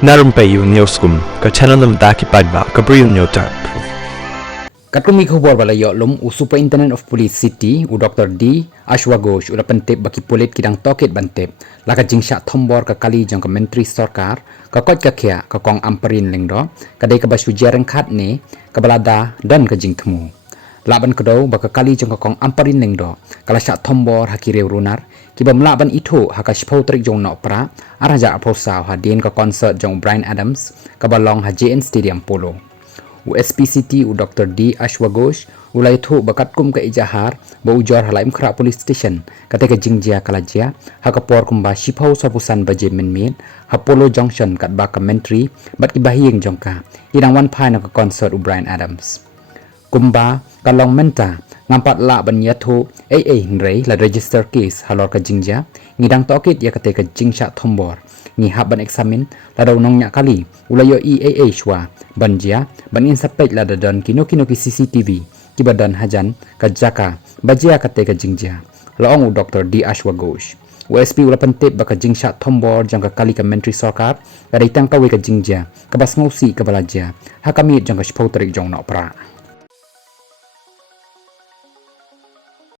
Na Rympei U ka channel nabynta paidbah ka Bri U Hynñiewtrep. Katlong mikubor balayo lum u Superintendent of Police City u Dr. D. Ashwagosh ula pentip baki Pulit kidang tohkit bantip laka jingshah thombor ka kali jong ka Myntri Sorkar ka kot ka kya ka kong amperin lengdo kadai ka basu jereng khat ne ka balada dan ka jingkemu laban kedo baka kali jong ka kong amperin lengdo kala syak thombor hakireu runar kiba melaban itu haka shpau tarik jong nok pra araja aposau hadien ka konsert jong Bryan Adams ka balong ha JN Stadium Polo u SPCT u Dr. D. Ashwagosh ulai thu bakat kum ka ijahar ba ujor halaim khra police station kate ka jingjia kalajia haka por kumba shipau sapusan baje menmin ha Polo Junction kat ba ka Myntri bat ki bahieng jongka idang wan phai na ka concert u Bryan Adams kumba kalong mynta ngampat la ban yathu Hynrei la register case halor ka jingjia ngidang tohkit ya kate ka jingshah thombor ni hab ban examin la daw nong nya kali ulayo shwa banjia ban insapet la dan kino ki CCTV ki badan hajan ka jaka bajia kate ka jingjia laong u Dr. D. Ashwagosh USP ula pentip baka jingshah thombor jang ka kali ka Myntri Sorkar ka daitang kawe ka jingjia ka bas ngausi ka balajia hakamit jang ka shpau tarik jong nok pra